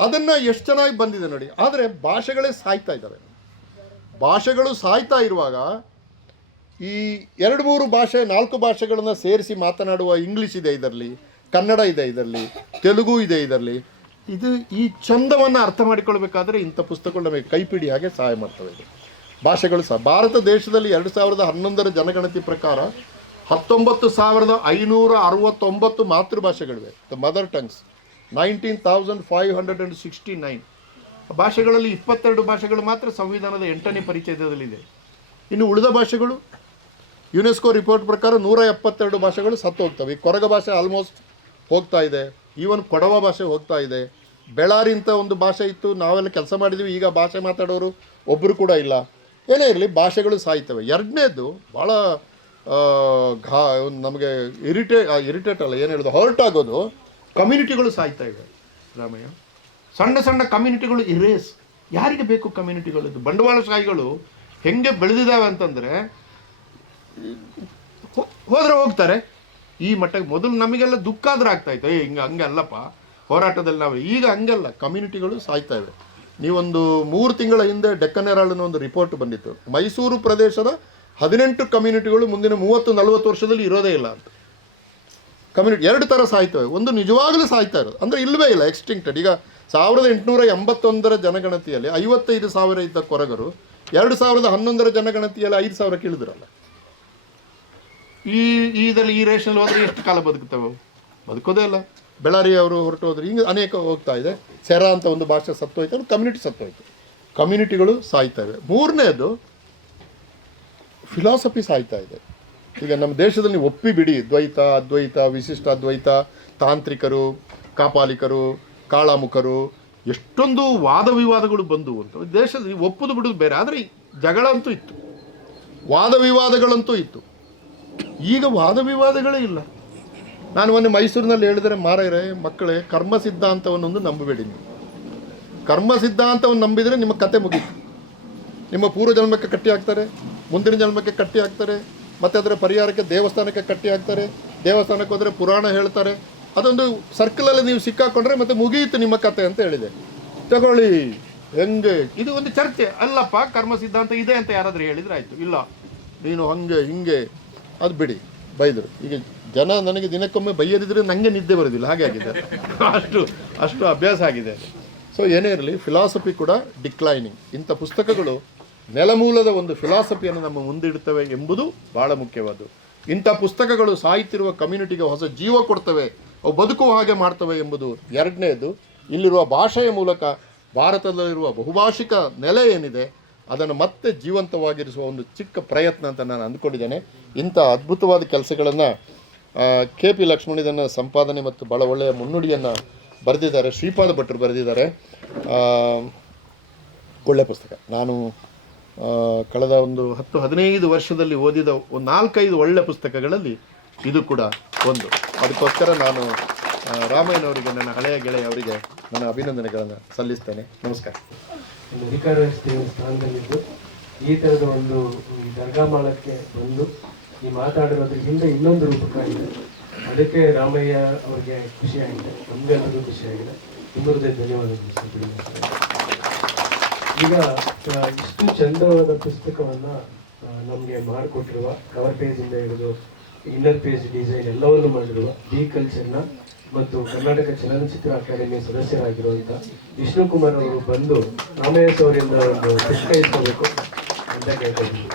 ಅದನ್ನು ಎಷ್ಟು ಚೆನ್ನಾಗಿ ಬಂದಿದೆ ನೋಡಿ. ಆದರೆ ಭಾಷೆಗಳೇ ಸಾಯ್ತಾ ಇದ್ದಾವೆ ಭಾಷೆಗಳು ಸಾಯ್ತಾ ಇರುವಾಗ ಈ ಎರಡು ಮೂರು ಭಾಷೆ, ನಾಲ್ಕು ಭಾಷೆಗಳನ್ನು ಸೇರಿಸಿ ಮಾತನಾಡುವ ಇಂಗ್ಲೀಷ್ ಇದೆ ಇದರಲ್ಲಿ, ಕನ್ನಡ ಇದೆ ಇದರಲ್ಲಿ, ತೆಲುಗು ಇದೆ ಇದರಲ್ಲಿ. ಇದು ಈ ಚಂದವನ್ನು ಅರ್ಥ ಮಾಡಿಕೊಳ್ಬೇಕಾದ್ರೆ ಇಂಥ ಪುಸ್ತಕಗಳು ನಮಗೆ ಕೈಪಿಡಿ ಹಾಗೆ ಸಹಾಯ ಮಾಡ್ತವೆ. ಭಾಷೆಗಳು ಸಹ. ಭಾರತ ದೇಶದಲ್ಲಿ ಎರಡು ಸಾವಿರದ ಹನ್ನೊಂದರ ಜನಗಣತಿ ಪ್ರಕಾರ ಹತ್ತೊಂಬತ್ತು ಸಾವಿರದ ಐನೂರ ಅರವತ್ತೊಂಬತ್ತು ಮಾತೃಭಾಷೆಗಳಿವೆ. The mother tongues nineteen thousand five hundred and sixty nine ಭಾಷೆಗಳಲ್ಲಿ ಇಪ್ಪತ್ತೆರಡು ಭಾಷೆಗಳು ಮಾತ್ರ ಸಂವಿಧಾನದ ಎಂಟನೇ ಪರಿಚಯದಲ್ಲಿದೆ ಇನ್ನು ಉಳಿದ ಭಾಷೆಗಳು, ಯುನೆಸ್ಕೋ ರಿಪೋರ್ಟ್ ಪ್ರಕಾರ ನೂರ ಎಪ್ಪತ್ತೆರಡು ಭಾಷೆಗಳು ಸತ್ತು ಹೋಗ್ತವೆ. ಈ ಕೊರಗ ಭಾಷೆ ಆಲ್ಮೋಸ್ಟ್ ಹೋಗ್ತಾ ಇದೆ. ಈವನ್ ಕೊಡವ ಭಾಷೆ ಹೋಗ್ತಾ ಇದೆ. ಬೆಳಾರಿ ಅಂತ ಒಂದು ಭಾಷೆ ಇತ್ತು. ನಾವೆಲ್ಲ ಕೆಲಸ ಮಾಡಿದ್ವಿ. ಈಗ ಭಾಷೆ ಮಾತಾಡೋರು ಒಬ್ಬರು ಕೂಡ ಇಲ್ಲ. ಏನೇ ಇರಲಿ, ಭಾಷೆಗಳು ಸಾಯ್ತವೆ. ಎರಡನೇದು ಭಾಳ ಘಾ ಒಂದು ನಮಗೆ ಇರಿಟೇ ಇರಿಟೇಟ್ ಅಲ್ಲ, ಏನು ಹೇಳೋದು, ಹರ್ಟ್ ಆಗೋದು, ಕಮ್ಯುನಿಟಿಗಳು ಸಾಯ್ತಾ ಇವೆ, ರಾಮಯ್ಯ. ಸಣ್ಣ ಸಣ್ಣ ಕಮ್ಯುನಿಟಿಗಳು ಇರೇಸ್ ಯಾರಿಗೆ ಬೇಕು ಕಮ್ಯುನಿಟಿಗಳು? ಇದು ಬಂಡವಾಳಶಾಹಿಗಳು ಹೆಂಗೆ ಬೆಳೆದಿದ್ದಾವೆ ಅಂತಂದರೆ ಹೋದ್ರೆ ಹೋಗ್ತಾರೆ. ಈ ಮಟ್ಟಕ್ಕೆ ಮೊದಲು ನಮಗೆಲ್ಲ ದುಃಖ ಆದ್ರೆ ಆಗ್ತಾಯಿತ್ತು ಏ, ಹಿಂಗೆ, ಹಂಗೆ ಅಲ್ಲಪ್ಪ, ಹೋರಾಟದಲ್ಲಿ ನಾವು, ಈಗ ಹಂಗಲ್ಲ, ಕಮ್ಯುನಿಟಿಗಳು ಸಾಯ್ತಾ ಇವೆ. ನೀವೊಂದು ಮೂರು ತಿಂಗಳ ಹಿಂದೆ ಡೆಕ್ಕನ್ ಒಂದು ರಿಪೋರ್ಟ್ ಬಂದಿತ್ತು. ಮೈಸೂರು ಪ್ರದೇಶದ ಹದಿನೆಂಟು ಕಮ್ಯುನಿಟಿಗಳು ಮುಂದಿನ ಮೂವತ್ತು, ನಲವತ್ತು ವರ್ಷದಲ್ಲಿ ಇರೋದೇ ಇಲ್ಲ ಅಂತ. ಕಮ್ಯುನಿಟಿ ಎರಡು ಥರ ಸಾಯ್ತವೆ. ಒಂದು ನಿಜವಾಗಲೂ ಸಾಯ್ತಾ ಇರೋದು. ಅಂದರೆ ಇಲ್ಲವೇ ಇಲ್ಲ ಎಕ್ಸ್ಟಿಂಕ್ಟೆಡ್ ಈಗ ಸಾವಿರದ ಎಂಟುನೂರ ಎಂಬತ್ತೊಂದರ ಜನಗಣತಿಯಲ್ಲಿ ಐವತ್ತೈದು ಸಾವಿರ ಇದ್ದ ಕೊರಗರು, ಎರಡು ಸಾವಿರದ ಹನ್ನೊಂದರ ಜನಗಣತಿಯಲ್ಲಿ ಐದು ಸಾವಿರ ಇಳಿದ್ರಲ್ಲ ಈ ಇದರಲ್ಲಿ ಈ ರೇಷನಲ್ಲಿ ಹೋದರೆ ಎಷ್ಟು ಕಾಲ ಬದುಕುತ್ತವೆ? ಬದುಕೋದೇ ಇಲ್ಲ. ಬೆಳಾರಿ ಅವರು ಹೊರಟು ಹೋದ್ರೆ ಹಿಂಗೆ ಅನೇಕ ಹೋಗ್ತಾ ಇದೆ. ಸೆರಾ ಅಂತ ಒಂದು ಭಾಷೆ ಸತ್ತೋಯ್ತು, ಅದು ಕಮ್ಯುನಿಟಿ ಸತ್ತೋಯ್ತು. ಕಮ್ಯುನಿಟಿಗಳು ಸಾಯ್ತಾ ಇವೆ. ಮೂರನೇದು ಫಿಲಾಸಫಿ ಸಾಯ್ತಾ ಇದೆ. ಈಗ ನಮ್ಮ ದೇಶದಲ್ಲಿ ಒಪ್ಪಿ ಬಿಡಿ, ದ್ವೈತ, ಅದ್ವೈತ, ವಿಶಿಷ್ಟ ಅದ್ವೈತ, ತಾಂತ್ರಿಕರು, ಕಾಪಾಲಿಕರು, ಕಾಳಾಮುಖರು, ಎಷ್ಟೊಂದು ವಾದ ವಿವಾದಗಳು ಬಂದವು ಅಂತ. ದೇಶದಲ್ಲಿ ಒಪ್ಪುದು ಬಿಡುದು ಬೇರೆ, ಆದರೆ ಜಗಳ ಅಂತೂ ಇತ್ತು. ವಾದ ವಿವಾದಗಳಂತೂ ಇತ್ತು. ಈಗ ವಾದ ವಿವಾದಗಳೇ ಇಲ್ಲ. ನಾನು ಒಂದು ಮೈಸೂರಿನಲ್ಲಿ ಹೇಳಿದರೆ ಮಾರೈರೆ ಮಕ್ಕಳೇ ಕರ್ಮ ಸಿದ್ಧಾಂತವನ್ನೊಂದು ನಂಬಬೇಡಿ ನೀವು. ಕರ್ಮ ಸಿದ್ಧಾಂತವನ್ನು ನಂಬಿದರೆ ನಿಮ್ಮ ಕತೆ ಮುಗೀತು. ನಿಮ್ಮ ಪೂರ್ವ ಜನ್ಮಕ್ಕೆ ಕಟ್ಟಿ ಹಾಕ್ತಾರೆ ಮುಂದಿನ ಜನ್ಮಕ್ಕೆ ಕಟ್ಟಿ ಹಾಕ್ತಾರೆ ಮತ್ತು ಅದರ ಪರಿಹಾರಕ್ಕೆ ದೇವಸ್ಥಾನಕ್ಕೆ ಕಟ್ಟಿ ಹಾಕ್ತಾರೆ ದೇವಸ್ಥಾನಕ್ಕೆ ಹೋದರೆ ಪುರಾಣ ಹೇಳ್ತಾರೆ. ಅದೊಂದು ಸರ್ಕಲಲ್ಲಿ ನೀವು ಸಿಕ್ಕಾಕೊಂಡ್ರೆ ಮತ್ತೆ ಮುಗಿಯಿತು ನಿಮ್ಮ ಕತೆ ಅಂತ ಹೇಳಿದೆ. ತಗೊಳ್ಳಿ. ಹೆಂಗೆ? ಇದು ಒಂದು ಚರ್ಚೆ. ಅಲ್ಲಪ್ಪ ಕರ್ಮ ಸಿದ್ಧಾಂತ ಇದೆ ಅಂತ ಯಾರಾದರೂ ಹೇಳಿದರೆ ಆಯಿತು. ಇಲ್ಲ. ನೀನು ಹಂಗೆ ಹಿಂಗೆ. ಅದು ಬಿಡಿ. ಬೈದರು. ಈಗ ಜನ ನನಗೆ ದಿನಕ್ಕೊಮ್ಮೆ ಬೈಯದಿದ್ರೆ ನನಗೆ ನಿದ್ದೆ ಬರೋದಿಲ್ಲ. ಹಾಗೆ ಆಗಿದೆ. ಅಷ್ಟು ಅಷ್ಟು ಅಭ್ಯಾಸ ಆಗಿದೆ. ಸೊ ಏನೇ ಇರಲಿ ಫಿಲಾಸಫಿ ಕೂಡ ಡಿಕ್ಲೈನಿಂಗ್ ಇಂಥ ಪುಸ್ತಕಗಳು ನೆಲಮೂಲದ ಒಂದು ಫಿಲಾಸಫಿಯನ್ನು ನಮ್ಮ ಮುಂದಿಡುತ್ತವೆ ಎಂಬುದು ಬಹಳ ಮುಖ್ಯವಾದ್ದು. ಇಂಥ ಪುಸ್ತಕಗಳು ಸಾಯುತ್ತಿರುವ ಕಮ್ಯುನಿಟಿಗೆ ಹೊಸ ಜೀವ ಕೊಡ್ತವೆ, ಅವು ಬದುಕುವ ಹಾಗೆ ಮಾಡ್ತವೆ ಎಂಬುದು ಎರಡನೇದು. ಇಲ್ಲಿರುವ ಭಾಷೆಯ ಮೂಲಕ ಭಾರತದಲ್ಲಿರುವ ಬಹುಭಾಷಿಕ ನೆಲೆ ಏನಿದೆ ಅದನ್ನು ಮತ್ತೆ ಜೀವಂತವಾಗಿರಿಸುವ ಒಂದು ಚಿಕ್ಕ ಪ್ರಯತ್ನ ಅಂತ ನಾನು ಅಂದ್ಕೊಂಡಿದ್ದೇನೆ. ಇಂಥ ಅದ್ಭುತವಾದ ಕೆಲಸಗಳನ್ನು ಕೆ ಪಿ ಲಕ್ಷ್ಮಣ್ ಇದನ್ನು ಸಂಪಾದನೆ ಮತ್ತು ಭಾಳ ಒಳ್ಳೆಯ ಮುನ್ನುಡಿಯನ್ನು ಬರೆದಿದ್ದಾರೆ, ಶ್ರೀಪಾದ ಭಟ್ರು ಬರೆದಿದ್ದಾರೆ. ಒಳ್ಳೆಯ ಪುಸ್ತಕ. ನಾನು ಕಳೆದ ಒಂದು ಹತ್ತು, ಹದಿನೈದು ವರ್ಷದಲ್ಲಿ ಓದಿದ ಒಂದು ನಾಲ್ಕೈದು ಒಳ್ಳೆಯ ಪುಸ್ತಕಗಳಲ್ಲಿ ಇದು ಕೂಡ ಒಂದು. ಅದಕ್ಕೋಸ್ಕರ ನಾನು ರಾಮಯ್ಯನವರಿಗೆ, ನನ್ನ ಹಳೆಯ ಗೆಳೆಯ ಅವರಿಗೆ ನನ್ನ ಅಭಿನಂದನೆಗಳನ್ನು ಸಲ್ಲಿಸ್ತೇನೆ. ನಮಸ್ಕಾರ. ಒಂದು ಅಧಿಕಾರ ಸ್ಥಾನದಲ್ಲಿದ್ದು, ಈ ಥರದ ಒಂದು ಈ ದರ್ಗಾ ಮಾಳಕ್ಕೆ ಬಂದು ಈ ಮಾತಾಡಿರೋದ್ರ ಹಿಂದೆ ಇನ್ನೊಂದು ರೂಪಕ ಇದೆ ಅದಕ್ಕೆ ರಾಮಯ್ಯ ಅವರಿಗೆ ಖುಷಿಯಾಗಿದೆ. ನಮಗೆಲ್ಲರಿಗೂ ಖುಷಿಯಾಗಿದೆ. ನಿಮ್ಮದೇ ಧನ್ಯವಾದಗಳು ಈಗ ಇಷ್ಟು ಚಂದವಾದ ಪುಸ್ತಕವನ್ನ ನಮಗೆ ಮಾಡಿಕೊಟ್ಟಿರುವ ಕವರ್ ಪೇಜ್ ಇಂದ ಹಿಡಿದು ಇನ್ನರ್ ಪೇಜ್ ಡಿಸೈನ್ ಎಲ್ಲವನ್ನು ಮಾಡಿರುವ ಡಿ ಕಲ್ಚರ್ನ ಮತ್ತು ಕರ್ನಾಟಕ ಚಲನಚಿತ್ರ ಅಕಾಡೆಮಿ ಸದಸ್ಯರಾಗಿರುವಂಥ ವಿಷ್ಣು ಕುಮಾರ್ ಅವರು ಬಂದು ರಾಮಯ್ಯ ಅವರಿಂದ ಒಂದು ಪುಸ್ತಕ ಇಸ್ಕೋಬೇಕು ಅಂತ ಕೇಳ್ತಾ ಇದ್ದೀನಿ.